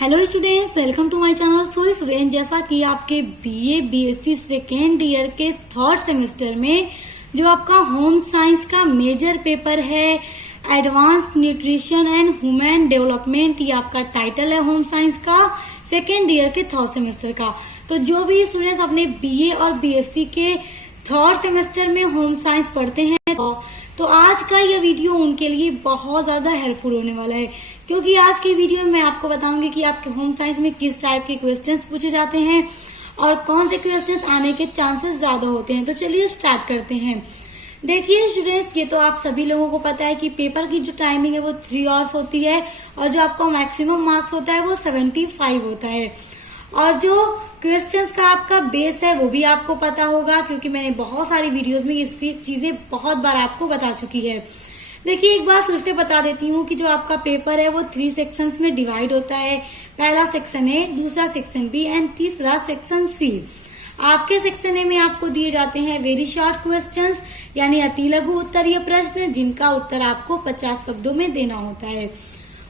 Hello students, welcome to my channel. So student, जैसा कि आपके बीए बीएससी सेकेंड ईयर के थर्ड सेमेस्टर में जो आपका होम साइंस का मेजर पेपर है advance nutrition and human development, ये आपका टाइटल है होम साइंस का सेकेंड ईयर के थर्ड सेमेस्टर का। तो जो भी स्टूडेंट्स अपने बीए और बीएससी के थर्ड सेमेस्टर में होम साइंस पढ़ते हैं तो आज का यह वीडियो उनके लिए बहुत ज्यादा हेल्पफुल होने वाला है, क्योंकि आज की वीडियो में मैं आपको बताऊंगी कि आपके होम साइंस में किस टाइप के क्वेश्चंस पूछे जाते हैं और कौन से क्वेश्चंस आने के चांसेस ज्यादा होते हैं। तो चलिए स्टार्ट करते हैं। देखिए स्टूडेंट्स, ये तो आप सभी लोगों को पता है कि पेपर की जो टाइमिंग है वो 3 आवर्स होती है और जो आपका मैक्सिमम मार्क्स होता है वो 75 होता है। और जो क्वेश्चंस का आपका बेस है वो भी आपको पता होगा, क्योंकि मैंने बहुत सारी वीडियोस में ये चीजें बहुत बार आपको बता चुकी है। देखिए, एक बार फिर से बता देती हूँ कि जो आपका पेपर है वो 3 सेक्शंस में डिवाइड होता है। पहला सेक्शन ए, दूसरा सेक्शन बी एंड तीसरा सेक्शन सी। आपके सेक्शन ए में आपको दिए जाते हैं वेरी शॉर्ट क्वेश्चंस, यानी अति लघु उत्तरीय प्रश्न जिनका उत्तर आपको 50 शब्दों में देना होता है।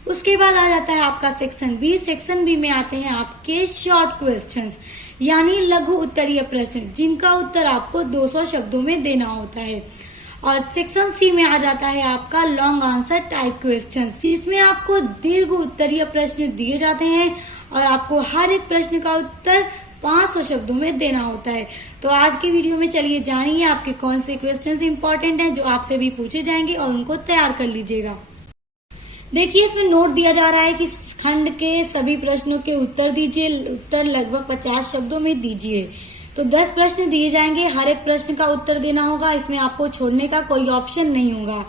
उसके बाद आ जाता है आपका सेक्शन बी। सेक्शन बी में आते हैं आपके शॉर्ट क्वेश्चंस, यानी लघु उत्तरीय प्रश्न जिनका उत्तर आपको 200 शब्दों में देना होता है। और सेक्शन सी में आ जाता है आपका लॉन्ग आंसर टाइप क्वेश्चंस, जिसमें आपको दीर्घ उत्तरीय प्रश्न दिए जाते हैं और आपको हर एक प्रश्न का उत्तर 500 शब्दों में देना होता है। तो आज की वीडियो में चलिए जानिए आपके कौन से क्वेश्चंस इंपॉर्टेंट हैं जो आपसे भी पूछे जाएंगे और उनको तैयार कर लीजिएगा। देखिए, इसमें नोट दिया जा रहा है कि खंड के सभी प्रश्नों के उत्तर दीजिए। उत्तर लगभग 50 शब्दों में दीजिए। तो 10 प्रश्न दिए जाएंगे, हर एक प्रश्न का उत्तर देना होगा। इसमें आपको छोड़ने का कोई ऑप्शन नहीं होगा।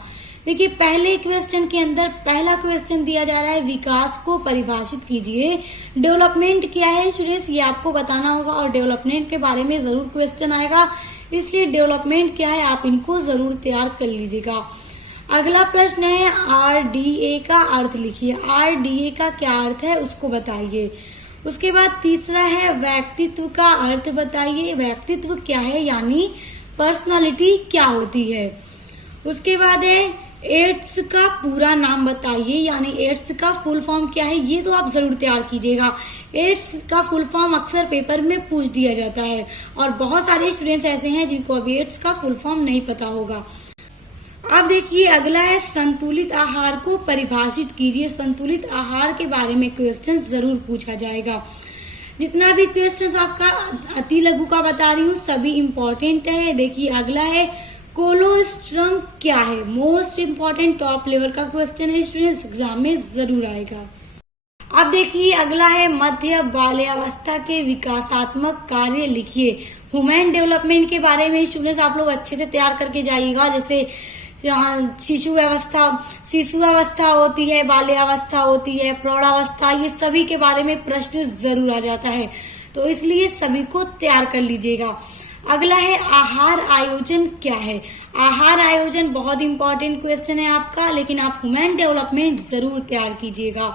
देखिए, पहले क्वेश्चन के अंदर पहला क्वेश्चन दिया जा रहा है, विकास को परिभाषित कीजिए। डेवलपमेंट क्या है स्टूडेंट्स, ये आपको बताना होगा और डेवलपमेंट के बारे में जरूर क्वेश्चन आएगा, इसलिए डेवलपमेंट क्या है आप इनको जरूर तैयार कर लीजिएगा। अगला प्रश्न है RDA का अर्थ लिखिए। RDA का क्या अर्थ है उसको बताइए। उसके बाद तीसरा है व्यक्तित्व का अर्थ बताइए। व्यक्तित्व क्या है, यानी पर्सनालिटी क्या होती है। उसके बाद है एड्स का पूरा नाम बताइए, यानी एड्स का फुल फॉर्म क्या है, ये तो आप जरूर तैयार कीजिएगा। एड्स का फुल फॉर्म अक्सर पेपर में पूछ दिया जाता है और बहुत सारे स्टूडेंट्स ऐसे हैं जिनको अभी एड्स का फुल फॉर्म नहीं पता होगा। अब देखिए, अगला है संतुलित आहार को परिभाषित कीजिए। संतुलित आहार के बारे में क्वेश्चन जरूर पूछा जाएगा। जितना भी क्वेश्चन आपका अति लघु का बता रही हूँ सभी इम्पोर्टेंट है। देखिए, अगला है कोलोस्ट्रम क्या है। मोस्ट इम्पोर्टेंट टॉप लेवल का क्वेश्चन है, स्टूडेंट्स एग्जाम में जरूर आएगा। अब देखिए, अगला है मध्य बाल्यावस्था के विकासात्मक कार्य लिखिए। ह्यूमन डेवलपमेंट के बारे में स्टूडेंट्स आप लोग अच्छे से तैयार करके जाइएगा। जैसे शिशु अवस्था होती है, बाल्यावस्था होती है, प्रौढ़ावस्था, ये सभी के बारे में प्रश्न जरूर आ जाता है, तो इसलिए सभी को तैयार कर लीजिएगा। अगला है आहार आयोजन क्या है। आहार आयोजन बहुत इंपॉर्टेंट क्वेश्चन है आपका, लेकिन आप ह्यूमन डेवलपमेंट जरूर तैयार कीजिएगा।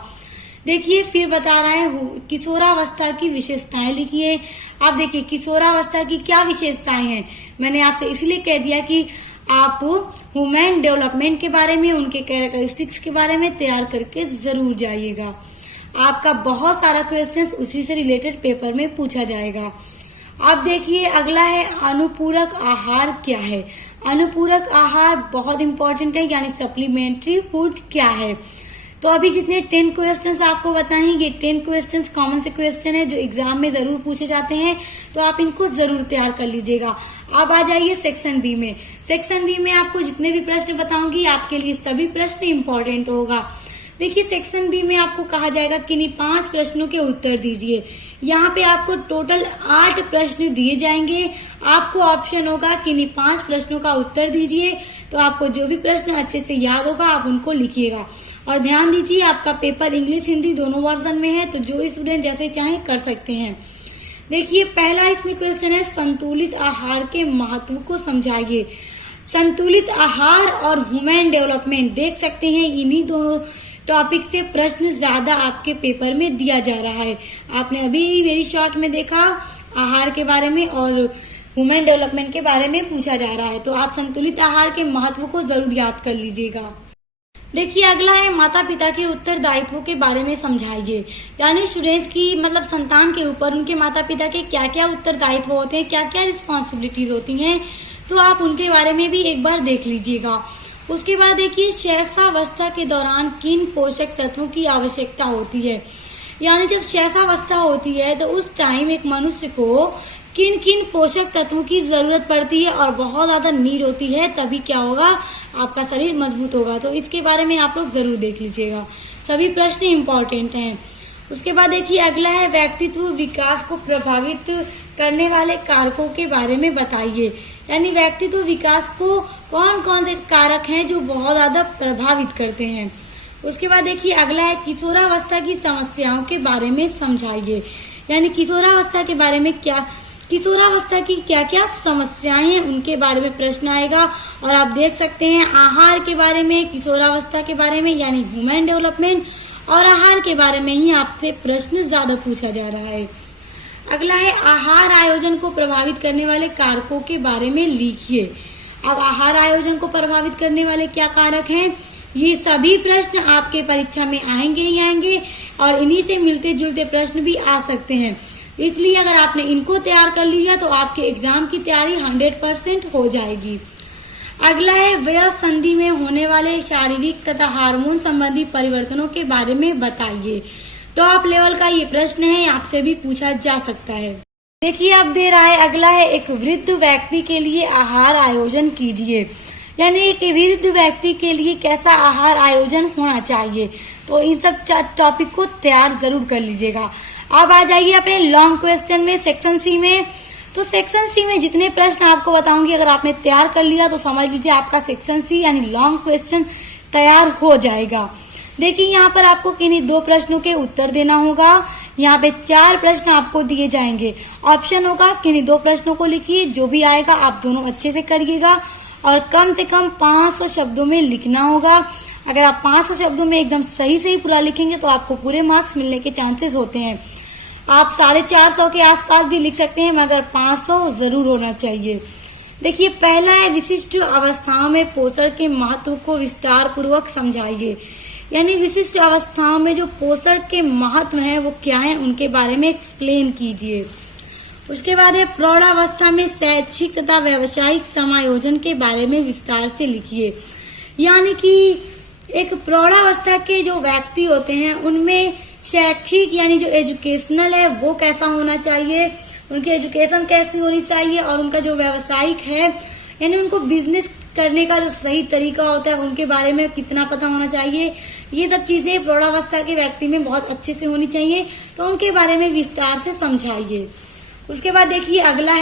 देखिए, फिर बता रहा है किशोरावस्था की विशेषताएं लिखिए। आप देखिए, किशोरावस्था की क्या विशेषताएं हैं, मैंने आपसे इसलिए कह दिया कि आप ह्यूमन डेवलपमेंट के बारे में, उनके कैरेक्टरिस्टिक्स के बारे में तैयार करके जरूर जाइएगा। आपका बहुत सारा क्वेश्चंस उसी से रिलेटेड पेपर में पूछा जाएगा। अब देखिए, अगला है अनुपूरक आहार क्या है। अनुपूरक आहार बहुत इंपॉर्टेंट है, यानी सप्लीमेंट्री फूड क्या है। तो अभी जितने 10 क्वेश्चंस आपको बताएंगे, 10 क्वेश्चंस कॉमन से क्वेश्चन है जो एग्जाम में जरूर पूछे जाते हैं, तो आप इनको जरूर तैयार कर लीजिएगा। अब आ जाइए सेक्शन बी में। सेक्शन बी में आपको जितने भी प्रश्न बताऊंगी आपके लिए सभी प्रश्न इंपॉर्टेंट होगा। देखिए, सेक्शन बी में आपको कहा जाएगा किन्हीं 5 प्रश्नों के उत्तर दीजिए। यहाँ पे आपको टोटल 8 प्रश्न दिए जाएंगे। आपको ऑप्शन होगा किन्हीं 5 प्रश्नों का उत्तर दीजिए। तो आपको जो भी प्रश्न अच्छे से याद होगा आप उनको लिखिएगा। और ध्यान दीजिए, आपका पेपर इंग्लिश हिंदी दोनों वर्जन में है, तो जो स्टूडेंट जैसे चाहे कर सकते हैं। देखिए, पहला इसमें क्वेश्चन है संतुलित आहार के महत्व को समझाइए। संतुलित आहार और ह्यूमन डेवलपमेंट, देख सकते हैं इन्हीं दोनों टॉपिक से प्रश्न ज्यादा आपके पेपर में दिया जा रहा है। आपने अभी वेरी शॉर्ट में देखा आहार के बारे में और ह्यूमन डेवलपमेंट के बारे में पूछा जा रहा है, तो आप संतुलित आहार के महत्व को जरूर याद कर लीजिएगा। देखिए अगला है माता पिता के उत्तरदायित्वों के बारे में समझाइए। यानी स्टूडेंट्स की मतलब संतान के ऊपर उनके माता पिता के क्या क्या उत्तरदायित्व होते हैं, क्या क्या रिस्पॉन्सिबिलिटीज होती हैं, तो आप उनके बारे में भी एक बार देख लीजिएगा। उसके बाद देखिए शैशवावस्था के दौरान किन पोषक तत्वों की आवश्यकता होती है। यानी जब शैशवावस्था होती है तो उस टाइम एक मनुष्य को किन किन पोषक तत्वों की जरूरत पड़ती है और बहुत ज्यादा नीड होती है, तभी क्या होगा, आपका शरीर मजबूत होगा। तो इसके बारे में आप लोग जरूर देख लीजिएगा, सभी प्रश्न इंपॉर्टेंट हैं। उसके बाद देखिए अगला है व्यक्तित्व विकास को प्रभावित करने वाले कारकों के बारे में बताइए। यानी व्यक्तित्व विकास को कौन कौन से कारक हैं जो बहुत ज्यादा प्रभावित करते हैं। उसके बाद देखिए अगला है किशोरावस्था की समस्याओं के बारे में समझाइए। यानी किशोरावस्था के बारे में किशोरावस्था की क्या क्या समस्याएं हैं उनके बारे में प्रश्न आएगा। और आप देख सकते हैं आहार के बारे में, किशोरावस्था के बारे में यानी ह्यूमन डेवलपमेंट और आहार के बारे में ही आपसे प्रश्न ज्यादा पूछा जा रहा है। अगला है आहार आयोजन को प्रभावित करने वाले कारकों के बारे में लिखिए। अब आहार आयोजन को प्रभावित करने वाले क्या कारक हैं, ये सभी प्रश्न आपके परीक्षा में आएंगे ही आएंगे और इन्हीं से मिलते जुलते प्रश्न भी आ सकते हैं। इसलिए अगर आपने इनको तैयार कर लिया तो आपके एग्जाम की तैयारी 100% हो जाएगी। अगला है वयस्क संधि में होने वाले शारीरिक तथा हार्मोन संबंधी परिवर्तनों के बारे में बताइए। टॉप लेवल का ये प्रश्न है, आपसे भी पूछा जा सकता है। देखिए अब दे रहा है अगला है एक वृद्ध व्यक्ति के लिए आहार आयोजन कीजिए। यानी एक वृद्ध व्यक्ति के लिए कैसा आहार आयोजन होना चाहिए, तो इन सब टॉपिक को तैयार जरूर कर लीजिएगा। अब आ जाइए अपने लॉन्ग क्वेश्चन में सेक्शन सी में। तो सेक्शन सी में जितने प्रश्न आपको बताऊंगी अगर आपने तैयार कर लिया तो समझ लीजिए आपका सेक्शन सी यानी लॉन्ग क्वेश्चन तैयार हो जाएगा। देखिए यहाँ पर आपको किन्हीं 2 प्रश्नों के उत्तर देना होगा। यहाँ पे 4 प्रश्न आपको दिए जाएंगे, ऑप्शन होगा किन्हीं 2 प्रश्नों को लिखिए, जो भी आएगा आप दोनों अच्छे से करिएगा और कम से कम 500 शब्दों में लिखना होगा। अगर आप 500 शब्दों में एकदम सही पूरा लिखेंगे तो आपको पूरे मार्क्स मिलने के चांसेस होते हैं। आप 450 के आसपास भी लिख सकते हैं, मगर 500 जरूर होना चाहिए। देखिए पहला है विशिष्ट अवस्थाओं में पोषण के महत्व को विस्तार पूर्वक समझाइए। यानी विशिष्ट अवस्थाओं में जो पोषण के महत्व हैं वो क्या है उनके बारे में एक्सप्लेन कीजिए। उसके बाद है प्रौढ़ावस्था में शैक्षिक तथा व्यावसायिक समायोजन के बारे में विस्तार से लिखिए। यानी कि एक प्रौढ़ावस्था के जो व्यक्ति होते हैं उनमें शैक्षिक यानी जो एजुकेशनल है वो कैसा होना चाहिए, उनकी एजुकेशन कैसी होनी चाहिए और उनका जो व्यावसायिक है यानी उनको बिजनेस करने का जो सही तरीका होता है उनके बारे में कितना पता होना चाहिए। ये सब चीजें प्रौढ़ावस्था के व्यक्ति में बहुत अच्छे से होनी चाहिए, तो उनके बारे में विस्तार से समझाइए। उसके बाद देखिए अगला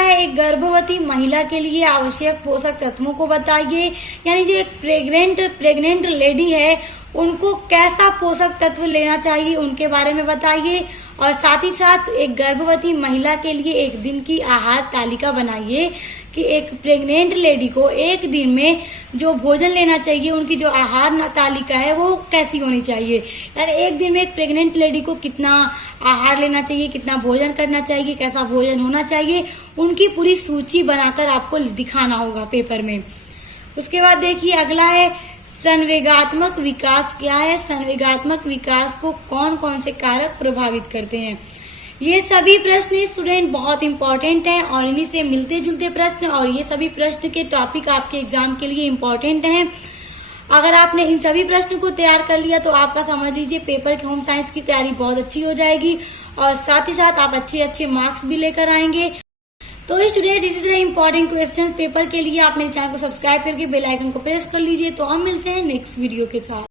है एक गर्भवती महिला के लिए आवश्यक पोषक तत्वों को बताइए। यानी जो एक प्रेग्नेंट लेडी है उनको कैसा पोषक तत्व लेना चाहिए उनके बारे में बताइए। और साथ ही साथ एक गर्भवती महिला के लिए एक दिन की आहार तालिका बनाइए कि एक प्रेग्नेंट लेडी को एक दिन में जो भोजन लेना चाहिए, उनकी जो आहार तालिका है वो कैसी होनी चाहिए। यानी एक दिन में एक प्रेग्नेंट लेडी को कितना आहार लेना चाहिए, कितना भोजन करना चाहिए, कैसा भोजन होना चाहिए, उनकी पूरी सूची बनाकर आपको दिखाना होगा पेपर में। उसके बाद देखिए अगला है संवेगात्मक विकास क्या है, संवेगात्मक विकास को कौन कौन से कारक प्रभावित करते हैं। ये सभी प्रश्न स्टूडेंट बहुत इंपॉर्टेंट हैं और इन्हीं से मिलते जुलते प्रश्न और ये सभी प्रश्न के टॉपिक आपके एग्जाम के लिए इंपॉर्टेंट हैं। अगर आपने इन सभी प्रश्न को तैयार कर लिया तो आपका समझ लीजिए पेपर की होम साइंस की तैयारी बहुत अच्छी हो जाएगी और साथ ही साथ आप अच्छे मार्क्स भी लेकर आएंगे। तो स्टूडेंट्स इसी तरह इंपॉर्टेंट क्वेश्चन पेपर के लिए आप मेरे चैनल को सब्सक्राइब करके बेल आइकन को प्रेस कर लीजिए। तो हम मिलते हैं नेक्स्ट वीडियो के साथ।